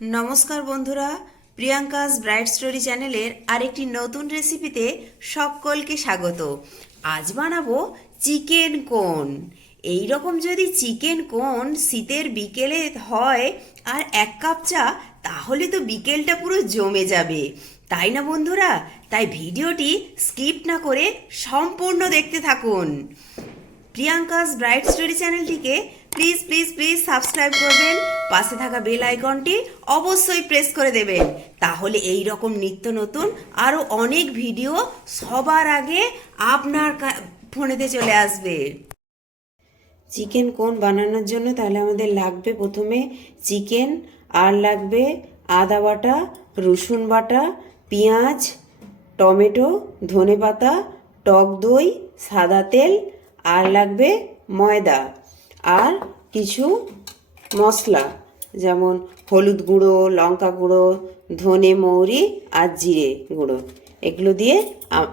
নমস্কার বন্ধুরা, Priyanka's bright story চ্যানেলের আরেকটি নতুন রেসিপিতে সকলকে স্বাগত। আজ বানাবো চিকেন কোন। এই রকম যদি চিকেন কোন শীতের বিকেলে হয় আর এক কাপ চা, তাহলে তো বিকেলটা পুরো জমে যাবে। তাই না বন্ধুরা? তাই ভিডিওটি স্কিপ না করে সম্পূর্ণ দেখতে থাকুন। প্রিয়াঙ্কাস ব্রাইট স্টোরি চ্যানেলটিকে প্লিজ প্লিজ প্লিজ সাবস্ক্রাইব করবেন। পাশে থাকা বেল আইকনটি অবশ্যই প্রেস করে দেবেন। তাহলে এই রকম নিত্য নতুন আরও অনেক ভিডিও সবার আগে আপনার ফোনেতে চলে আসবে। চিকেন কোন বানানোর জন্য? তাহলে আমাদের লাগবে প্রথমে চিকেন আর লাগবে আদা বাটা, রসুন বাটা, পেঁয়াজ, টমেটো, ধনেপাতা, টক দই, সাদা তেল, আর লাগবে ময়দা। আর কিছু মশলা, যেমন হলুদ গুঁড়ো, লঙ্কা গুঁড়ো, ধনে মৌরি আর জিরে গুঁড়ো। এগুলো দিয়ে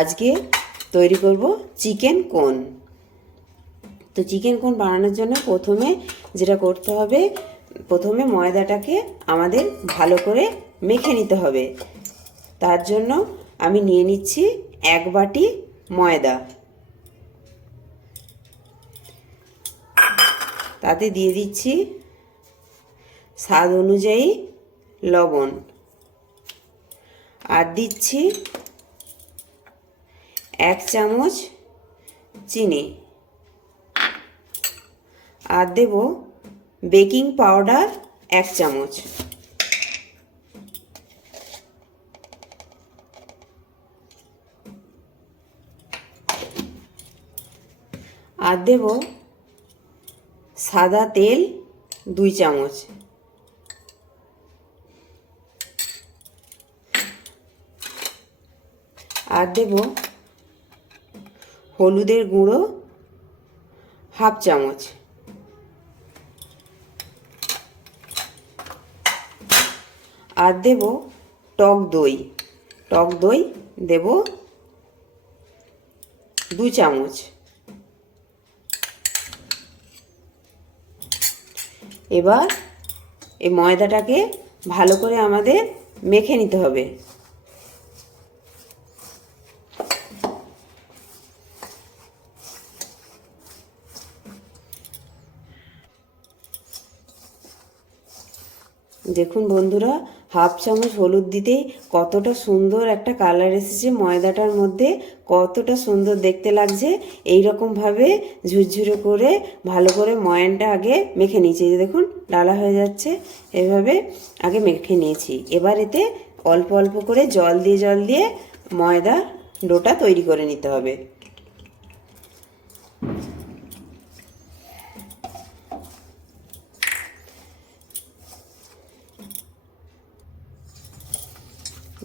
আজকে তৈরি করব চিকেন কোন তো চিকেন কোন বানানোর জন্য প্রথমে যেটা করতে হবে, প্রথমে ময়দাটাকে আমাদের ভালো করে মেখে নিতে হবে। তার জন্য আমি নিয়ে নিচ্ছি এক বাটি ময়দা। তাতে দিয়ে দিচ্ছি স্বাদ অনুযায়ী লবণ। আর দিচ্ছি এক চামচ চিনি। আর দেব বেকিং পাউডার এক চামচ। আর দেব সাদা তেল, দুই চামচ। আর দেব হলুদের গুঁড়ো, হাফ চামচ। আর দেব টক দই। টক দই দেব দু চামচ। এবার এই ময়দাটাকে ভালো করে আমাদের মেখে নিতে হবে। দেখুন বন্ধুরা হাফ চামচ হলুদ দিতেই কতটা সুন্দর একটা কালার এসেছে ময়দাটার মধ্যে, কতটা সুন্দর দেখতে লাগছে। এই রকমভাবে ঝুরঝুরে করে, ভালো করে ময়ানটা আগে মেখে নিয়েছি। যে দেখুন ডালা হয়ে যাচ্ছে, এভাবে আগে মেখে নিয়েছি। এবার এতে অল্প অল্প করে জল দিয়ে জল দিয়ে ময়দা ডোটা তৈরি করে নিতে হবে।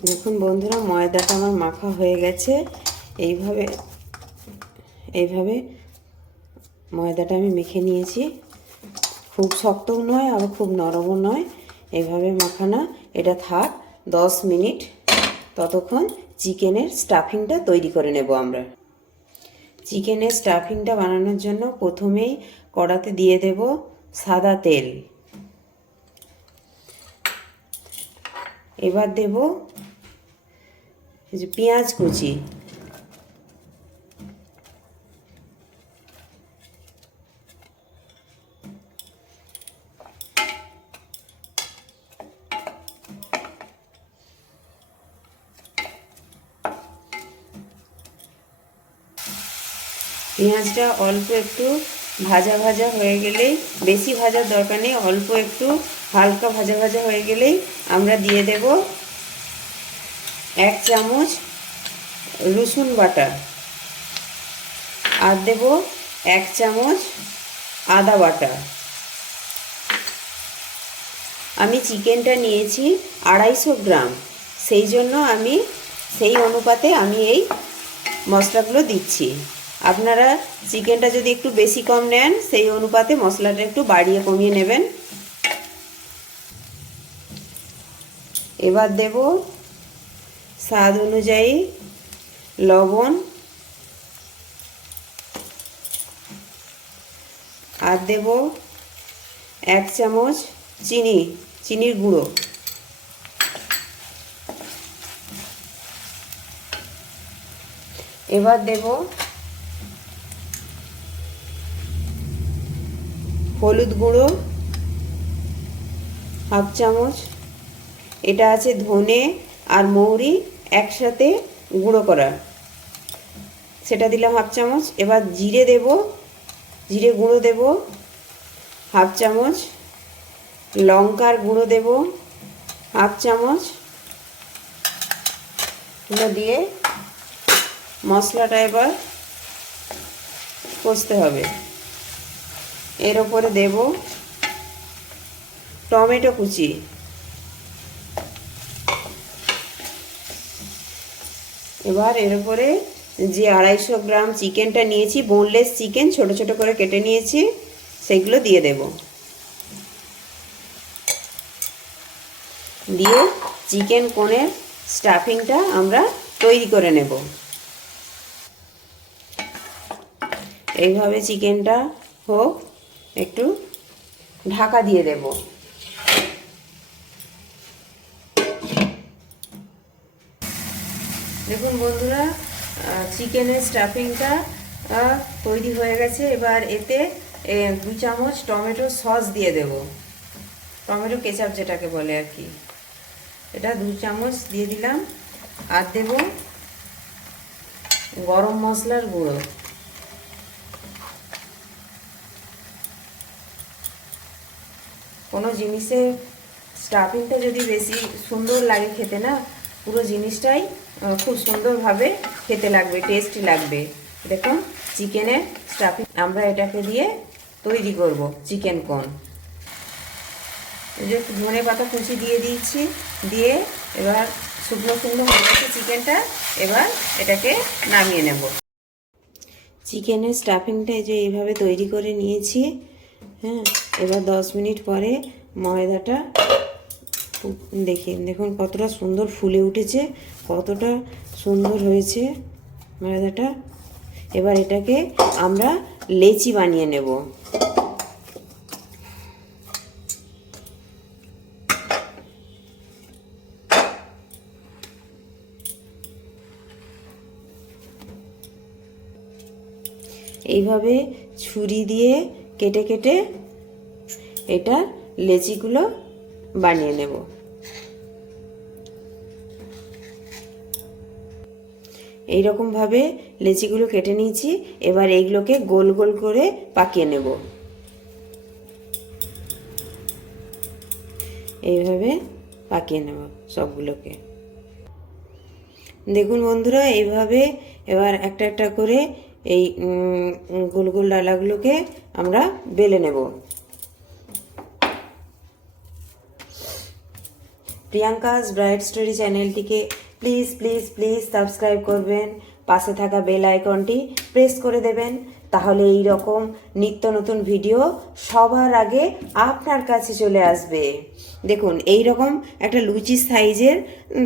দেখুন বন্ধুরা, ময়দাটা আমার মাখা হয়ে গেছে। এইভাবে এইভাবে ময়দাটা আমি মেখে নিয়েছি। খুব শক্তও নয়, আবার খুব নরমও নয়। এইভাবে মাখানা, এটা থাক, দশ মিনিট ততক্ষণ চিকেনের স্টাফিংটা তৈরি করে নেব আমরা। চিকেনের স্টাফিংটা বানানোর জন্য প্রথমেই কড়াতে দিয়ে দেব সাদা তেল। এবার দেব এই যে পেঁয়াজ কুচি। পেঁয়াজটা অল্প একটু ভাজা ভাজা হয়ে গেলেই, বেশি ভাজার দরকার নেই, অল্প একটু হালকা ভাজা ভাজা হয়ে গেলেই আমরা দিয়ে দেব এক চামচ রসুন বাটা। আর দেব এক চামচ আদা বাটা। আমি চিকেনটা নিয়েছি আড়াইশো গ্রাম। সেই জন্য আমি সেই অনুপাতে আমি এই মশলাগুলো দিচ্ছি। আপনারা চিকেনটা যদি একটু বেশি কম নেন, সেই অনুপাতে মশলাটা একটু বাড়িয়ে কমিয়ে নেবেন। এবার দেব স্বাদ অনুযায়ী লবণ আর দেব এক চামচ চিনি, চিনির গুঁড়ো। এবার দেব হলুদ গুঁড়ো, হাফ চামচ। এটা আছে ধনে আর মৌরি। একসাথে গুঁড়ো করা। সেটা দিলাম হাফ চামচ। এবার জিরে দেব। জিরে গুঁড়ো দেব। হাফ চামচ। লঙ্কার গুঁড়ো দেব। হাফ চামচ। এগুলো দিয়ে মশলাটা এবার কষতে হবে। এর ওপরে দেব টমেটো কুচি। এবার এর উপরে যে আড়াইশো গ্রাম চিকেনটা নিয়েছি বোনলেস চিকেন ছোট ছোট করে কেটে নিয়েছি, সেগুলো দিয়ে দেব। দিয়ে চিকেন কোণের স্টাফিংটা আমরা তৈরি করে নেব। এইভাবে চিকেনটা হোক, একটু ঢাকা দিয়ে দেব। দেখুন বন্ধুরা চিকেনের স্টাফিংটা তৈরি হয়ে গেছে। এবার এতে দু চামচ টমেটো সস দিয়ে দেব। টমেটো কেচাপ যেটাকে বলে আর কি। এটা দু চামচ দিয়ে দিলাম। আর দেব গরম মশলার গুঁড়ো। কোনো জিনিসের স্টাফিংটা যদি বেশি সুন্দর লাগে খেতে না, পুরো জিনিসটাই খুব সুন্দরভাবে খেতে লাগবে টেস্টি লাগবে। দেখুন, চিকেনের স্টাফিং আমরা এটাকে দিয়ে তৈরি করব চিকেন কর্ন যে ধনে পাতা কুচি দিয়ে দিয়েছি, দিয়ে এবার শুকনো শুকনো হয়ে গেছে চিকেনটা এবার এটাকে নামিয়ে নেব। চিকেনের স্টাফিংটা যে এইভাবে তৈরি করে নিয়েছি হ্যাঁ এবার দশ মিনিট পরে ময়দাটা দেখি দেখুন কতটা সুন্দর ফুলে উঠেছে, কতটা সুন্দর হয়েছে ময়দাটা এবার এটাকে আমরা লেচি বানিয়ে নেব। এইভাবে ছুরি দিয়ে কেটে কেটে এটা লেচিগুলো বানিয়ে নেব। এইরকমভাবে লেচিগুলো কেটে নিয়েছি, এবার এইগুলোকে গোল গোল করে পাকিয়ে নেব। এইভাবে পাকিয়ে নেব সবগুলোকে। দেখুন বন্ধুরা, এইভাবে এবার একটা একটা করে এই গোল গোল ডালাগুলোকে আমরা বেলে নেব। প্রিয়াঙ্কাস ব্রাইট স্টোরি চ্যানেলটিকে প্লিজ প্লিজ প্লিজ সাবস্ক্রাইব করবেন। পাশে থাকা বেল আইকনটি প্রেস করে দেবেন। তাহলে এই রকম নিত্য নতুন ভিডিও সবার আগে আপনার কাছে চলে আসবে। দেখুন এই রকম একটা লুচি সাইজের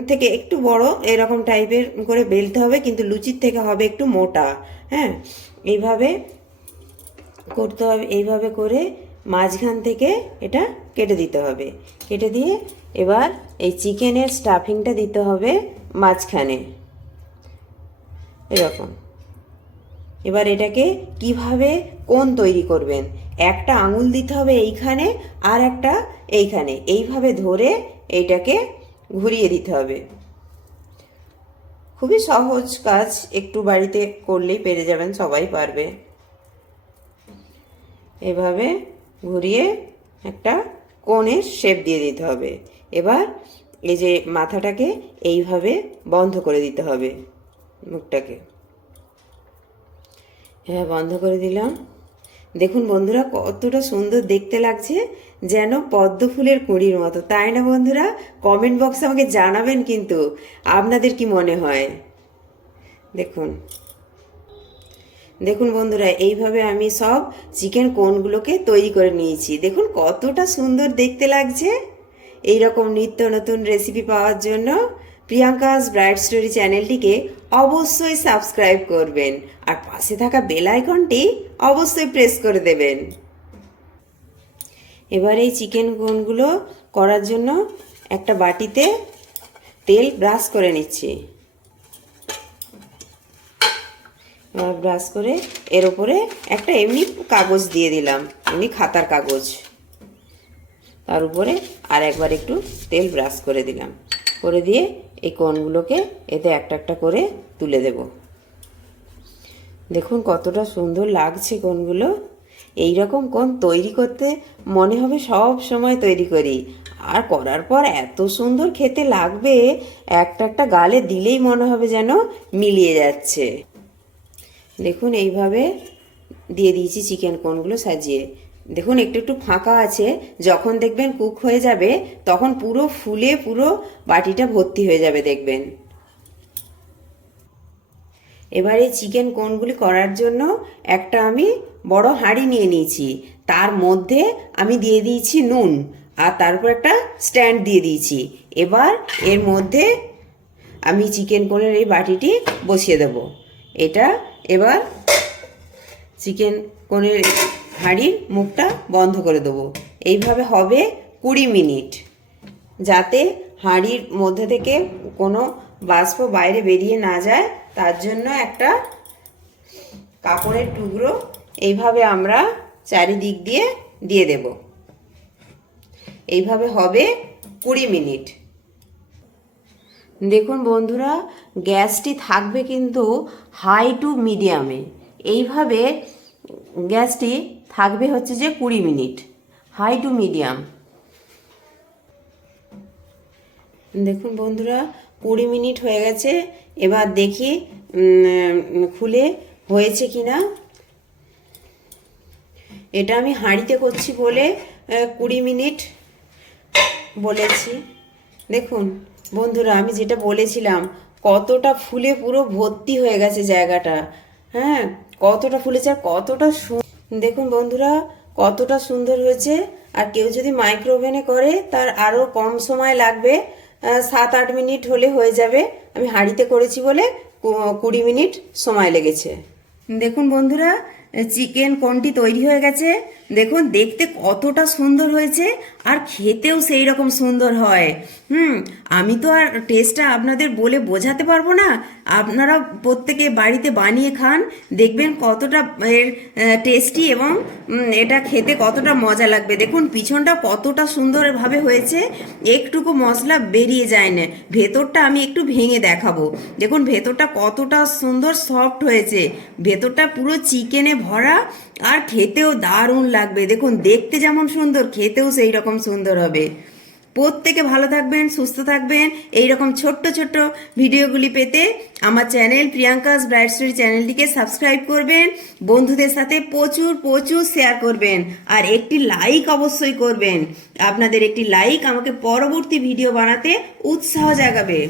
থেকে একটু বড় এরকম টাইপের করে বেলতে হবে, কিন্তু লুচির থেকে হবে একটু মোটা। হ্যাঁ এইভাবে করতে হবে, এইভাবে করে মাঝখান থেকে এটা কেটে দিতে হবে। কেটে দিয়ে এবার এই চিকেনের স্টাফিংটা দিতে হবে। মাঝখানে। এরকম। এবার এটাকে কীভাবে কোন তৈরি করবেন? একটা আঙুল দিতে হবে এইখানে আর একটা এইখানে। এইভাবে ধরে এইটাকে ঘুরিয়ে দিতে হবে। খুবই সহজ কাজ। একটু বাড়িতে করলেই পেরে যাবেন, সবাই পারবে। এভাবে ঘুরিয়ে একটা কোণের শেপ দিয়ে দিতে হবে। এবার এই যে মাথাটাকে এইভাবে বন্ধ করে দিতে হবে, মুখটাকে। হ্যাঁ বন্ধ করে দিলাম। দেখুন বন্ধুরা, কতটা সুন্দর দেখতে লাগছে, যেন পদ্ম ফুলের কুঁড়ির মতো। তাই না বন্ধুরা? কমেন্ট বক্সে আমাকে জানাবেন কিন্তু আপনাদের কি মনে হয়? দেখুন। দেখুন বন্ধুরা, এইভাবে আমি সব চিকেন কোনগুলোকে তৈরি করে নিয়েছি। দেখুন কতটা সুন্দর দেখতে লাগছে। এই রকম নিত্য নতুন রেসিপি পাওয়ার জন্য প্রিয়াঙ্কাস ব্রাইট স্টোরি চ্যানেলটিকে অবশ্যই সাবস্ক্রাইব করবেন। আর পাশে থাকা বেল আইকনটি অবশ্যই প্রেস করে দেবেন। এবার এই চিকেন কোনগুলো করার জন্য একটা বাটিতে তেল ব্রাশ করে নিচ্ছি। ব্রাশ করে এর ওপরে একটা এমনি কাগজ দিয়ে দিলাম, এমনি খাতার কাগজ। তার উপরে আর একবার একটু তেল ব্রাশ করে দিলাম। করে দিয়ে এই কোনগুলোকে এতে একটা একটা করে তুলে দেব। দেখুন কতটা সুন্দর লাগছে কোনগুলো। এই রকম কোন তৈরি করতে মনে হবে সব সময় তৈরি করি। আর করার পর এত সুন্দর খেতে লাগবে, একটা একটা গালে দিলেই মনে হবে যেন মিলিয়ে যাচ্ছে। দেখুন এইভাবে দিয়ে দিয়েছি চিকেন কোনগুলো সাজিয়ে। দেখুন, একটু একটু ফাঁকা আছে। যখন দেখবেন কুক হয়ে যাবে, তখন পুরো ফুলে পুরো বাটিটা ভর্তি হয়ে যাবে দেখবেন। এবারে চিকেন কোনগুলি করার জন্য একটা আমি বড় হাঁড়ি নিয়ে নিয়েছি। তার মধ্যে আমি দিয়ে দিয়েছি নুন আর তারপর একটা স্ট্যান্ড দিয়ে দিয়েছি। এবার এর মধ্যে আমি চিকেন কোনের এই বাটিটি বসিয়ে দেব। এটা এবার চিকেন কোনের হাঁড়ির মুখটা বন্ধ করে দেবো। এইভাবে হবে কুড়ি মিনিট। যাতে হাঁড়ির মধ্যে থেকে কোনো বাষ্প বাইরে বেরিয়ে না যায়, তার জন্য একটা কাপড়ের টুকরো এইভাবে আমরা চারিদিক দিয়ে দিয়ে দেব। এইভাবে হবে কুড়ি মিনিট। দেখুন বন্ধুরা, গ্যাসটি থাকবে কিন্তু হাই টু মিডিয়ামে। এইভাবে গ্যাসটি থাকবে হচ্ছে যে কুড়ি মিনিট। High to medium. দেখুন বন্ধুরা, কুড়ি মিনিট হয়ে গেছে। এবার দেখি খুলে হয়েছে কি না এটা আমি হাঁড়িতে করছি বলে কুড়ি মিনিট বলেছি। দেখুন বন্ধুরা, আমি যেটা বলেছিলাম, কতটা ফুলে পুরো ভর্তি হয়ে গেছে জায়গাটা। হ্যাঁ কতটা ফুলেছে আর কতটা দেখুন বন্ধুরা, কতটা সুন্দর হয়েছে। আর কেউ যদি মাইক্রো ওভেনে করে, তার আরও কম সময় লাগবে সাত আট মিনিট হলে হয়ে যাবে। আমি হাঁড়িতে করেছি বলে কুড়ি মিনিট সময় লেগেছে। দেখুন বন্ধুরা, চিকেন কোনটি তৈরি হয়ে গেছে। দেখুন, দেখতে কতটা সুন্দর হয়েছে আর খেতেও সেই রকম সুন্দর হয়। হুম, আমি তো আর টেস্টটা আপনাদের বলে বোঝাতে পারব না। আপনারা প্রত্যেকে বাড়িতে বানিয়ে খান, দেখবেন কতটা এর টেস্টি এবং এটা খেতে কতটা মজা লাগবে। দেখুন পিছনটা কতটা সুন্দরভাবে হয়েছে, একটুকু মশলা বেরিয়ে যায় না। ভেতরটা আমি একটু ভেঙে দেখাবো। দেখুন, ভেতরটা কতটা সুন্দর সফট হয়েছে। ভেতরটা পুরো চিকেনে ভরা আর খেতেও দারুণ লাগবে। দেখুন, দেখতে যেমন সুন্দর, খেতেও সেই রকম সুন্দর হবে। প্রত্যেকে ভালো থাকবেন, সুস্থ থাকবেন। এই রকম ছোট্ট ছোট্ট ভিডিওগুলি পেতে আমার চ্যানেল প্রিয়াঙ্কাস ব্রাইট স্টোরি চ্যানেলটিকে সাবস্ক্রাইব করবেন। বন্ধুদের সাথে প্রচুর প্রচুর শেয়ার করবেন। আর একটি লাইক অবশ্যই করবেন। আপনাদের একটি লাইক আমাকে পরবর্তী ভিডিও বানাতে উৎসাহ জাগাবে।